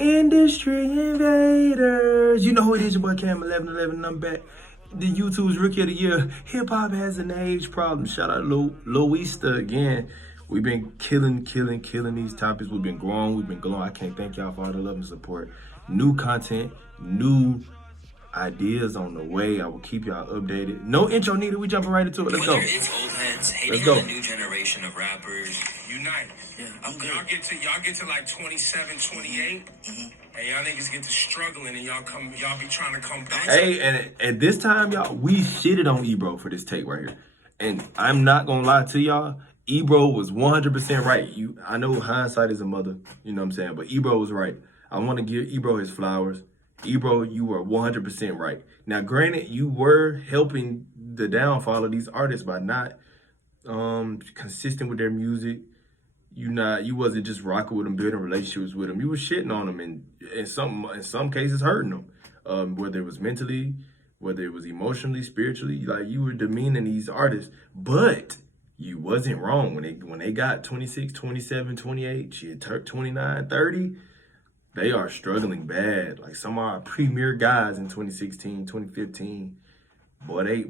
Industry invaders. You know who it is, your boy Cam 1111, and I'm back. The YouTube's Rookie of the Year. Hip hop has an age problem. Shout out Loista again. We've been killing these topics. We've been growing, we've been glowing. I can't thank y'all for all the love and support. New content, new ideas on the way. I will keep y'all updated. No intro needed. We jumping right into it. Let's go. Whether it's old heads hating on the new generation of rappers, unite. Yeah, I'm good. Y'all get to like 27, 28, and y'all niggas get to struggling, and y'all be trying to come back. Hey, and at this time, y'all, we shitted on Ebro for this take right here, and I'm not gonna lie to y'all. Ebro was 100% right. I know hindsight is a mother, you know what I'm saying, but Ebro was right. I want to give Ebro his flowers. Ebro, you were 100% right. Now, granted, you were helping the downfall of these artists by not consistent with their music. You wasn't just rocking with them, building relationships with them. You were shitting on them, and in some cases hurting them. Whether it was mentally, whether it was emotionally, spiritually, like you were demeaning these artists. But you wasn't wrong when they got 26, 27, 28, shit, 29, 30. They are struggling bad. Like some of our premier guys in 2016, 2015. Boy,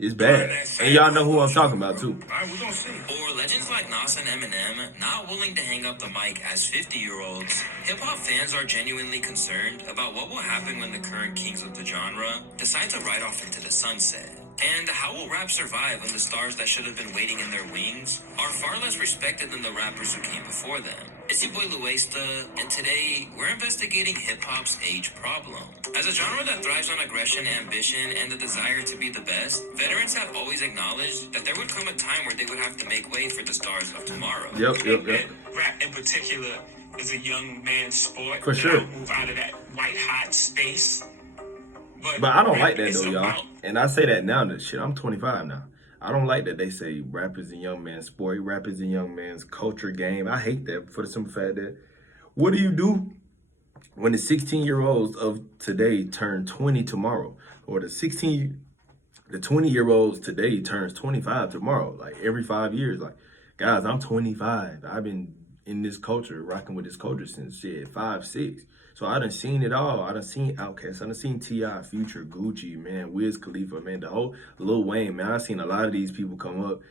it's bad. And y'all know who I'm talking about too. Alright, we gonna see. Or legends like Nas and Eminem not willing to hang up the mic as 50-year-olds, hip-hop fans are genuinely concerned about what will happen when the current kings of the genre decide to ride off into the sunset. And how will rap survive when the stars that should have been waiting in their wings are far less respected than the rappers who came before them? It's your boy Luesta, and today we're investigating hip-hop's age problem. As a genre that thrives on aggression, ambition, and the desire to be the best, veterans have always acknowledged that there would come a time where they would have to make way for the stars of tomorrow. Yep. Rap in particular is a young man's sport. For sure. Move out of that white hot space. But I don't like that though, y'all. And I say that now. That shit, I'm 25 now. I don't like that they say rap is a young man's sport. Rap is a young man's culture game. I hate that for the simple fact that what do you do when the 16-year-olds of today turn 20 tomorrow? Or the 20-year-olds today turns 25 tomorrow. Like every 5 years. Like, guys, I'm 25. I've been in this culture, rocking with this culture since shit, 5, 6. So I done seen it all. I done seen Outkast. I done seen T.I., Future, Gucci, man, Wiz Khalifa, man, the whole Lil Wayne, man. I seen a lot of these people come up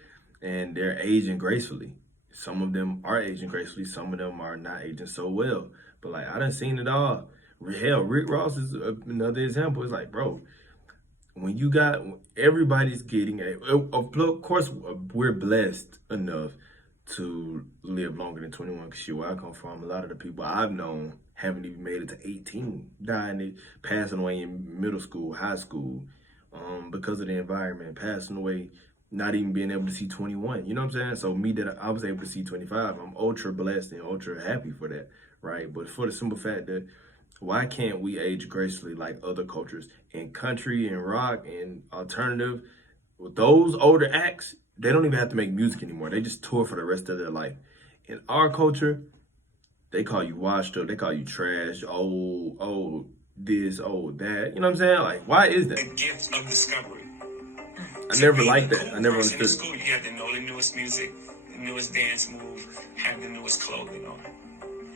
and they're aging gracefully. Some of them are aging gracefully. Some of them are not aging so well. But like, I done seen it all. Hell, Rick Ross is another example. It's like, bro, when you got, everybody's getting, of course, we're blessed enough to live longer than 21. Cause shit, where I come from, a lot of the people I've known haven't even made it to 18, dying, passing away in middle school, high school, because of the environment, passing away, not even being able to see 21. You know what I'm saying? So me, that I was able to see 25, I'm ultra blessed and ultra happy for that, right? But for the simple fact that why can't we age gracefully like other cultures? In country and rock and alternative, with those older acts, they don't even have to make music anymore. They just tour for the rest of their life. In our culture, they call you washed up. They call you trash. Oh, this, oh, that. You know what I'm saying? Like, why is that? The gift of discovery. I never liked that. I never understood. In school, you had to know the newest music, the newest dance move, have the newest clothing on.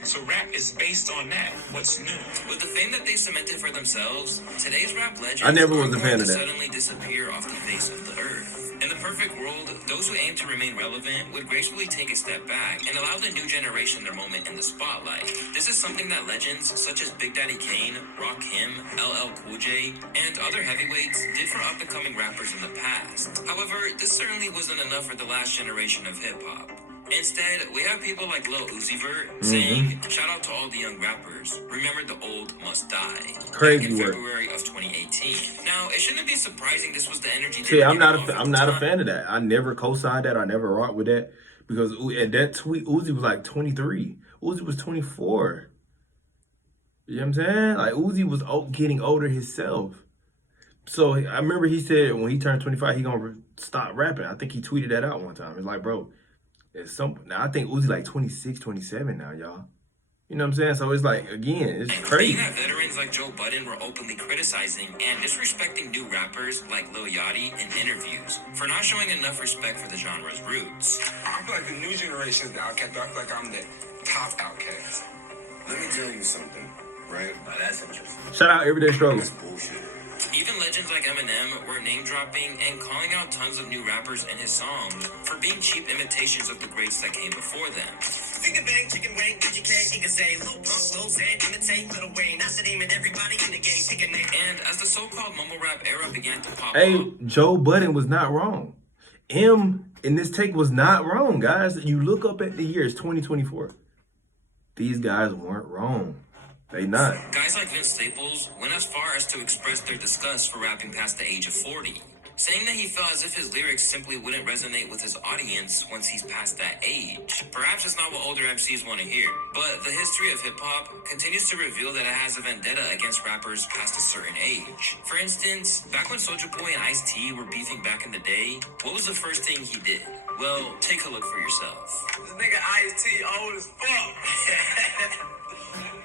So rap is based on that. What's new? With the fame that they cemented for themselves, today's rap legends I never was a fan of that. Suddenly disappear off the face of the earth. In the perfect world, those who aim to remain relevant would gracefully take a step back and allow the new generation their moment in the spotlight. This is something that legends such as Big Daddy Kane, Rakim, LL Cool J, and other heavyweights did for up-and-coming rappers in the past. However, this certainly wasn't enough for the last generation of hip-hop. Instead, we have people like Lil Uzi Vert saying, shout out to all the young rappers. Remember the old must die. Crazy in word. February of 2018. Now, it shouldn't be surprising this was the energy. See, I'm not a fan of that. I never co-signed that. I never rocked with that. Because at that tweet, Uzi was like 23. Uzi was 24. You know what I'm saying? Like, Uzi was getting older himself. So I remember he said when he turned 25, he gonna stop rapping. I think he tweeted that out one time. It's like, bro, now I think Uzi like 26, 27 now, y'all. You know what I'm saying? So it's like, again, it's crazy. Being that veterans like Joe Budden were openly criticizing and disrespecting new rappers like Lil Yachty in interviews for not showing enough respect for the genre's roots. I feel like the new generation is the outcast. I feel like I'm the top outcast. Let me tell you something, right? Now that's interesting. Shout out Everyday Struggle. That's bullshit. Even legends like Eminem were name dropping and calling out tons of new rappers in his songs for being cheap imitations of the greats that came before them. Finger bang, chicken wing, you can't, you can say, Lil Pump, Lil Xan, imitate Lil Wayne. That's the name of everybody in the game, pick a name. And as the so-called mumble rap era began to pop Hey, up, Joe Budden was not wrong. M in this take was not wrong, guys. You look up at the years 2024. These guys weren't wrong. They not. guys like Vince Staples went as far as to express their disgust for rapping past the age of 40, saying that he felt as if his lyrics simply wouldn't resonate with his audience once he's past that age. Perhaps it's not what older MCs want to hear, but the history of hip-hop continues to reveal that it has a vendetta against rappers past a certain age. For instance, back when Soulja Boy and Ice-T were beefing back in the day, what was the first thing he did? Well, take a look for yourself. This nigga Ice-T old as fuck.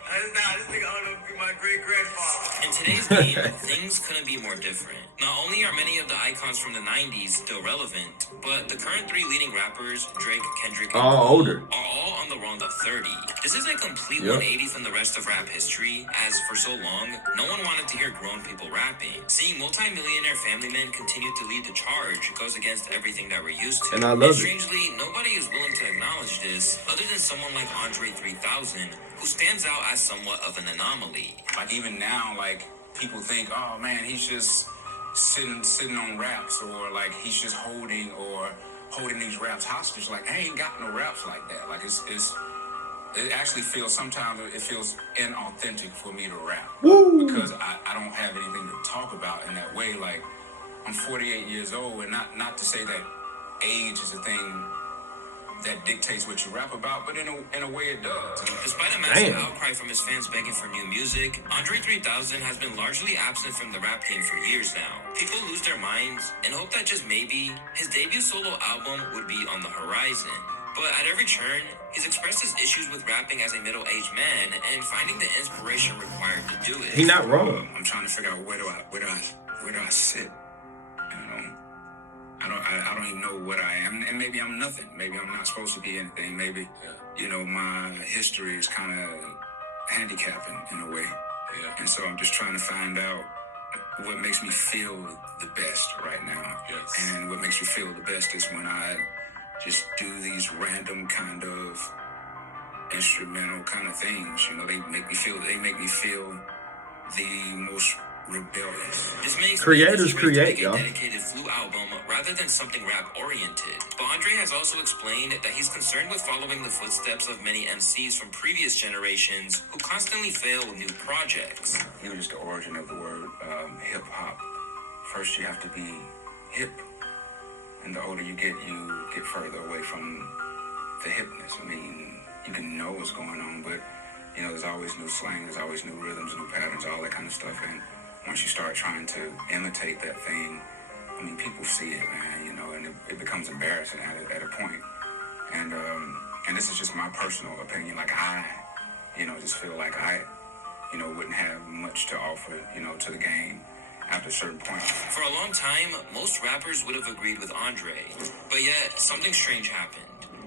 This nigga old enough to be my great-grandfather. In today's game, things couldn't be more different. Not only are many of the icons from the 90s still relevant, but the current three leading rappers, Drake, Kendrick, and All Cole, older. are all on the wrong of 30. This is a complete Yep. 180 from the rest of rap history, as for so long, no one wanted to hear grown people rapping. Seeing multi-millionaire family men continue to lead the charge goes against everything that we're used to. And I love it. Strangely, nobody is willing to acknowledge this, other than someone like Andre 3000, who stands out as somewhat of an anomaly. Like even now, like people think, oh man, he's just sitting on raps, or like he's just holding these raps hostage. Like I ain't got no raps like that. Like it actually feels, sometimes it feels inauthentic for me to rap. Woo! Because I don't have anything to talk about in that way. Like I'm 48 years old, and not to say that age is a thing that dictates what you rap about, but in a way it does. Despite a massive Damn. outcry from his fans begging for new music, Andre 3000 has been largely absent from the rap game for years now. People lose their minds and hope that just maybe his debut solo album would be on the horizon. But at every turn, he's expressed his issues with rapping as a middle-aged man and finding the inspiration required to do it. He not wrong. I'm trying to figure out where do I sit. You know, I don't even know what I am, and maybe I'm nothing. Maybe I'm not supposed to be anything. Maybe, you know, my history is kind of handicapping in a way. Yeah. And so I'm just trying to find out what makes me feel the best right now. Yes. And what makes me feel the best is when I just do these random kind of instrumental kind of things. You know, they make me feel the most rebellious. This makes Creators sense to create, make a y'all. dedicated Flu album rather than something rap-oriented. But Andre has also explained that he's concerned with following the footsteps of many MCs from previous generations who constantly fail with new projects. Even just the origin of the word hip hop. First, you have to be hip, and the older you get further away from the hipness. I mean, you can know what's going on, but you know, there's always new slang, there's always new rhythms, new patterns, all that kind of stuff. And once you start trying to imitate that thing, I mean, people see it, man, you know, and it becomes embarrassing at a point. And this is just my personal opinion. Like I, you know, just feel like I, you know, wouldn't have much to offer, you know, to the game after a certain point. For a long time, most rappers would have agreed with Andre, but yet something strange happened.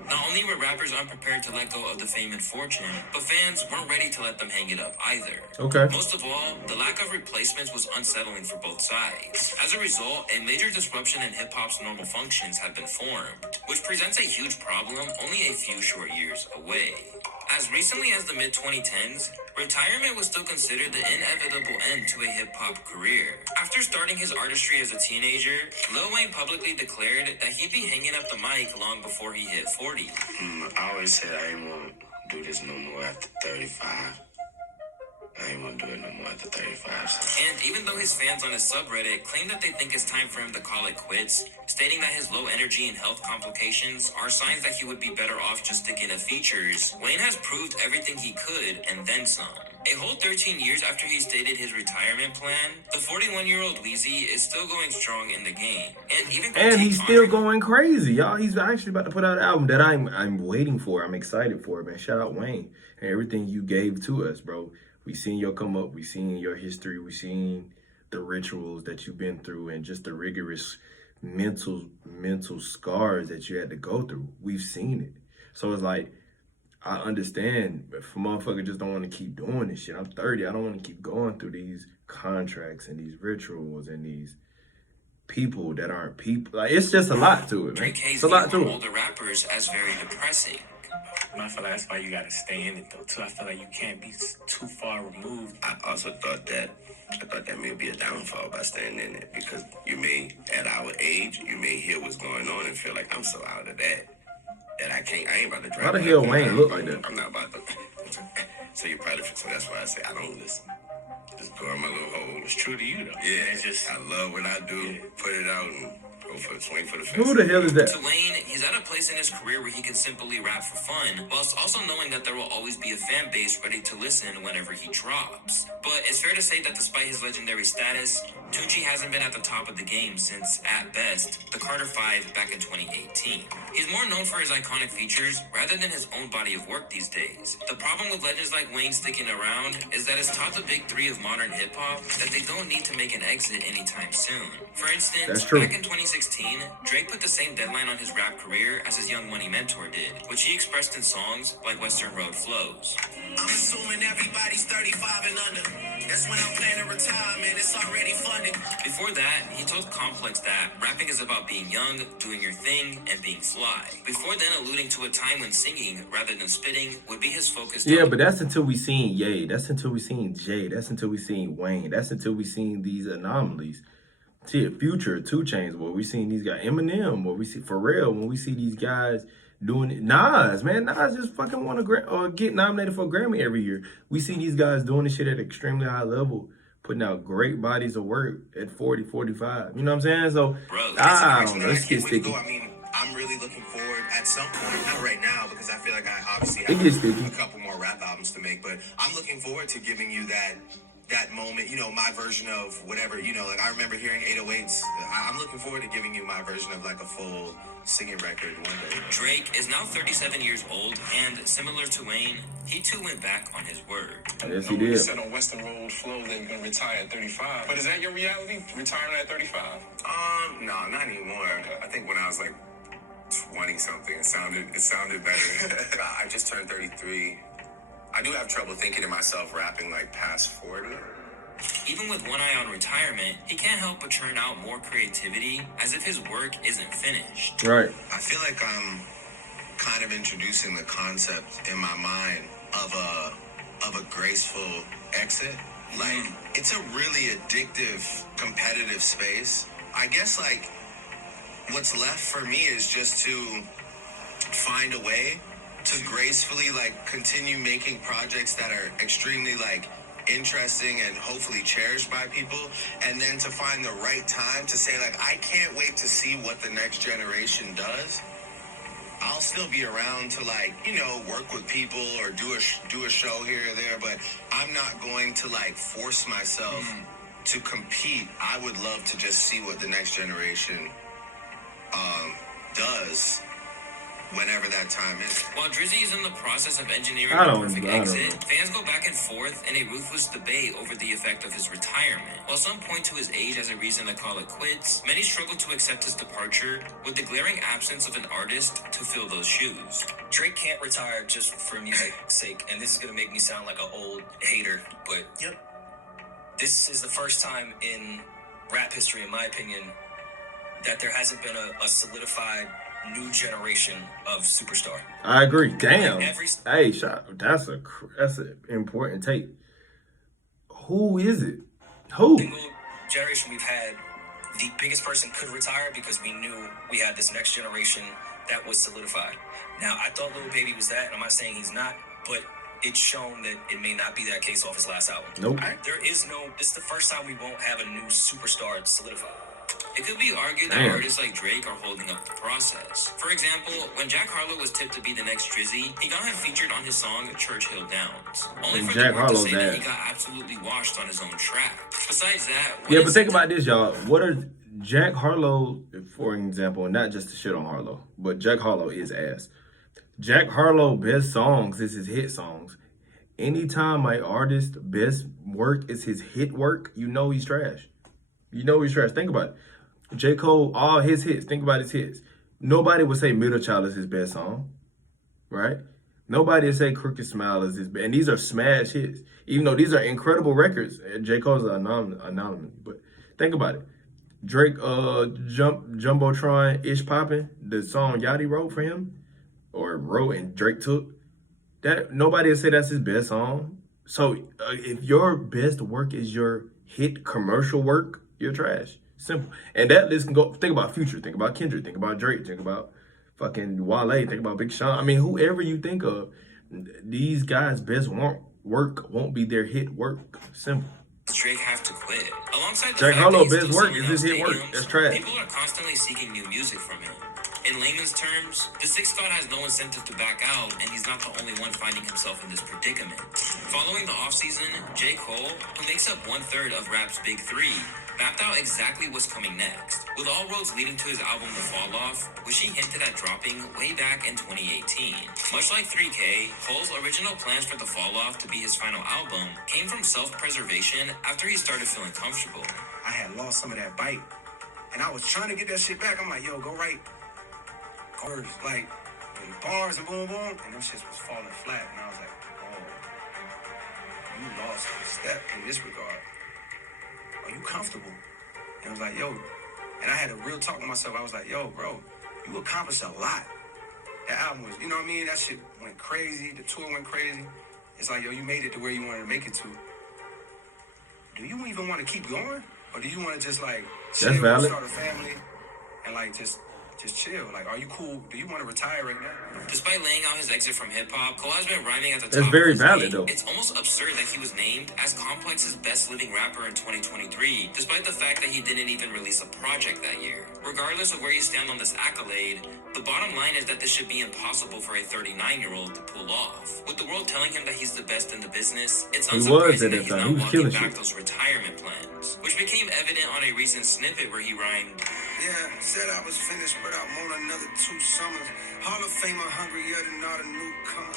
Not only were rappers unprepared to let go of the fame and fortune, but fans weren't ready to let them hang it up either. Okay. Most of all, the lack of replacements was unsettling for both sides. As a result, a major disruption in hip-hop's normal functions had been formed, which presents a huge problem only a few short years away. As recently as the mid-2010s, retirement was still considered the inevitable end to a hip-hop career. After starting his artistry as a teenager, Lil Wayne publicly declared that he'd be hanging up the mic long before he hit 40. I always said I ain't want to do this no more after 35. I ain't want to do it no more after 35. So. And even though his fans on his subreddit claim that they think it's time for him to call it quits, stating that his low energy and health complications are signs that he would be better off just sticking to features, Wayne has proved everything he could and then some. A whole 13 years after he stated his retirement plan, the 41-year-old Weezy is still going strong in the game. And he's still going crazy, y'all. He's actually about to put out an album that I'm waiting for. I'm excited for, man. Shout out Wayne and everything you gave to us, bro. We seen your come up. We seen your history. We seen the rituals that you've been through and just the rigorous mental scars that you had to go through. We've seen it. So it's like, I understand if a motherfucker just don't want to keep doing this shit. I'm 30. I don't want to keep going through these contracts and these rituals and these people that aren't people. Like, it's just a lot to it, man. Drake It's hates a lot viewing to it. older rappers as very depressing. And I feel like that's why you gotta stay in it though too. I feel like you can't be too far removed. I also thought that may be a downfall by staying in it, because you may, at our age, you may hear what's going on and feel like I'm so out of that I ain't about to drive. Why the hell Wayne look like that? I'm not about to. So you probably, so that's why I say I don't listen. Just go in my little hole. It's true to you though. Yeah, It's just I love what I do. Put it out and go for the swing for the fence. Who the hell is that? To Wayne, he's at a place in his career where he can simply rap for fun, whilst also knowing that there will always be a fan base ready to listen whenever he drops. But it's fair to say that despite his legendary status, Tucci hasn't been at the top of the game since, at best, the Carter 5 back in 2018. He's more known for his iconic features rather than his own body of work these days. The problem with legends like Wayne sticking around is that it's taught the big three of modern hip-hop that they don't need to make an exit anytime soon. For instance, That's true. back in 2016, Drake put the same deadline on his rap career as his Young Money mentor did, which he expressed in songs like Western Road Flows. I'm assuming everybody's 35 and under. That's when I'm planning retirement. It's already funded. Before that, he told Complex that rapping is about being young, doing your thing, and being fly. Before then, alluding to a time when singing rather than spitting would be his focus. Yeah, but that's until we seen Ye. That's until we seen Jay. That's until we seen Wayne. That's until we seen these anomalies. Shit, Future, 2 Chainz, where we seen these guys, Eminem, where we see Pharrell, when we see these guys doing it. Nas, man, Nas just fucking want to get nominated for a Grammy every year. We see these guys doing this shit at an extremely high level, putting out great bodies of work at 40, 45. You know what I'm saying? So, Bro, I don't know. Let's get sticky. I mean, I'm really looking forward at some point, not right now, because I feel like I obviously It gets sticky. have a couple more rap albums to make, but I'm looking forward to giving you that moment, you know, my version of whatever, you know, like I remember hearing 808s. I'm looking forward to giving you my version of like a full singing record one day. Drake is now 37 years old, and similar to Wayne, he too went back on his word. Yes, he You did. said on Western Road Flow that you're gonna retire at 35. But is that your reality? Retiring at 35? No, not anymore. I think when I was like 20 something, it sounded better. I just turned 33. I do have trouble thinking of myself rapping like past 40. Even with one eye on retirement, he can't help but churn out more creativity as if his work isn't finished. Right. I feel like I'm kind of introducing the concept in my mind of a graceful exit. Like, it's a really addictive, competitive space. I guess, like, what's left for me is just to find a way to gracefully, like, continue making projects that are extremely, like, interesting and hopefully cherished by people, and then to find the right time to say, like, I can't wait to see what the next generation does. I'll still be around to, like, you know, work with people or do a show here or there, but I'm not going to, like, force myself to compete. I would love to just see what the next generation does whenever that time is. While Drizzy is in the process of engineering I the don't perfect know. exit, fans go back and forth in a ruthless debate over the effect of his retirement. While some point to his age as a reason to call it quits, many struggle to accept his departure with the glaring absence of an artist to fill those shoes. Drake can't retire just for music's sake, and this is gonna make me sound like an old hater, but this is the first time in rap history, in my opinion, that there hasn't been a solidified new generation of superstar. I agree. Damn. Every- Hey, that's an important take. Who is it? Who? single generation we've had, the biggest person could retire because we knew we had this next generation that was solidified. Now, I thought Lil Baby was that, and I'm not saying he's not, but it's shown that it may not be that case off his last album. Nope. This is the first time we won't have a new superstar solidified. It could be argued that Damn. artists like Drake are holding up the process. For example, when Jack Harlow was tipped to be the next Drizzy, he got him featured on his song Churchill Downs. Only And for Jack the world to Harlow's say that ass. he got absolutely washed on his own track. Besides that, what Yeah, is but think it about this, y'all. What are Jack Harlow, for example, and not just to shit on Harlow, but Jack Harlow is ass. Jack Harlow best songs is his hit songs. Anytime my artist best work is his hit work, you know he's trash. You know he's trash. Think about it. J. Cole, all his hits. Think about his hits. Nobody would say Middle Child is his best song, right? Nobody will say Crooked Smile is his best. And these are smash hits. Even though these are incredible records. J. Cole's anonymous. But think about it. Drake, Jumbotron, Ish Poppin', the song Yachty wrote for him, or wrote and Drake took, that nobody will say that's his best song. So if your best work is your hit commercial work, you're trash. Simple. And that list can go, think about Future, think about Kendrick, think about Drake, think about fucking Wale, think about Big Sean. I mean, whoever you think of, these guys' best work won't be their hit work. Simple. Drake have to quit. Alongside the Drake fact that Harlow's he's best still work selling is his out hit work. stadiums, That's trash. People are constantly seeking new music from him. In layman's terms, the Sixth God has no incentive to back out, and he's not the only one finding himself in this predicament. Following the offseason, J. Cole, who makes up 1/3 of rap's Big Three, mapped out exactly what's coming next, with all roads leading to his album The Fall Off, which he hinted at dropping way back in 2018. Much like 3K, Cole's original plans for The Fall Off to be his final album came from self-preservation after he started feeling comfortable. I had lost some of that bite, and I was trying to get that shit back. I'm like, yo, go right. Chorus, like, the bars and boom, boom, and them shits was falling flat. And I was like, oh, you lost a step in this regard. Are you comfortable? And I was like, yo, and I had a real talk with myself. I was like, yo, bro, you accomplished a lot. That album was, you know what I mean? That shit went crazy. The tour went crazy. It's like, yo, you made it to where you wanted to make it to. Do you even want to keep going? Or do you want to just, like, chill, valid. start a family, and, like, just chill? Like, are you cool? Do you want to retire right now? Despite laying out his exit from hip-hop, Cole has been rhyming at the That's top very of his valid, game. though. It's almost absurd that he was named as Complex's best living rapper in 2023, despite the fact that he didn't even release a project that year. Regardless of where you stand on this accolade, the bottom line is that this should be impossible for a 39-year-old to pull off. With the world telling him that he's the best in the business, it's He was unsurprising at that that he's time. not He was walking killing back shit. those retirement plans, which became evident on a recent snippet where he rhymed, Yeah, said I was finished, but I want another 2 summers. Hall of Famer, hungrier than not a newcomer.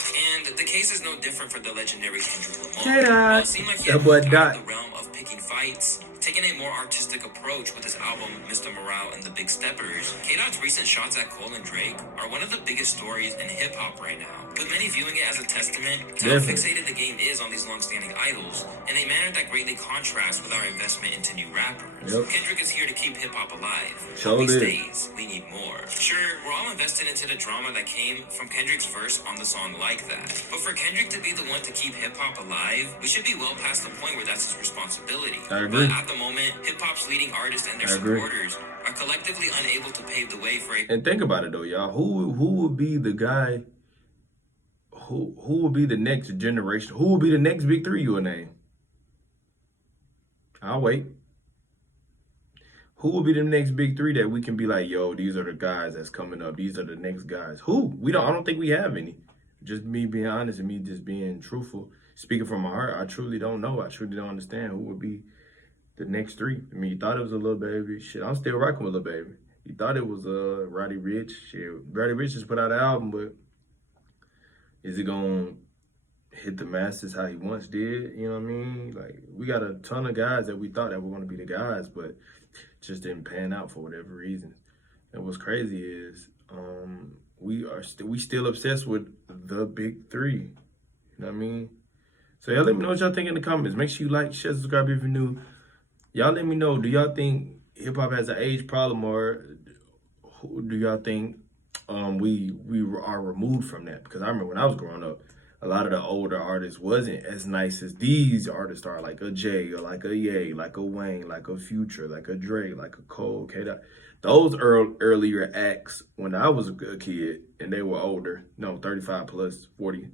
and the case is no different for the legendary Kendrick Lamar. Get out. While it seemed like he That had boy moved out died. of the realm of picking fights, taking a more artistic approach with his album Mr. Morale and the Big Steppers, K-Dot's recent shots at Cole and Drake are one of the biggest stories in hip-hop right now, with many viewing it as a testament to how Definitely. fixated the game is on these long-standing idols, in a manner that greatly contrasts with our investment into new rappers. Yep. Kendrick is here to keep hip-hop alive. Sure These did. days, we need more. Sure, we're all invested into the drama that came from Kendrick's verse on the song Like That, but for Kendrick to be the one to keep hip-hop alive, we should be well past the point where that's his responsibility. I agree. But at the moment, hip-hop's leading artists and their I agree. supporters are collectively unable to pave the way for a And think about it though, y'all. Who would be the guy? Who would be the next generation? Who would be the next Big Three? You will name? I'll wait. Who will be the next Big Three that we can be like, yo, these are the guys that's coming up. These are the next guys. Who? I don't think we have any. Just me being honest and me just being truthful, speaking from my heart. I truly don't know. I truly don't understand who would be the next three. I mean, you thought it was a Lil Baby. Shit, I'm still rocking with Lil Baby. You thought it was Roddy Ricch. Shit, Roddy Ricch just put out an album, but is it gonna hit the masses how he once did? You know what I mean? Like, we got a ton of guys that we thought that were gonna be the guys, but just didn't pan out for whatever reason. And what's crazy is we still obsessed with the Big Three. You know what I mean? So y'all let me know what y'all think in the comments. Make sure you like, share, subscribe if you're new. Y'all let me know, do y'all think hip hop has an age problem, or do y'all think we are removed from that? Because I remember when I was growing up, a lot of the older artists wasn't as nice as these artists are, like a Jay, or like a Ye, like a Wayne, like a Future, like a Drake, like a Cole, K-Dot. Those earlier acts, when I was a kid and they were older, 35 plus, 40,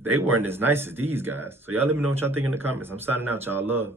they weren't as nice as these guys. So y'all let me know what y'all think in the comments. I'm signing out. Y'all love.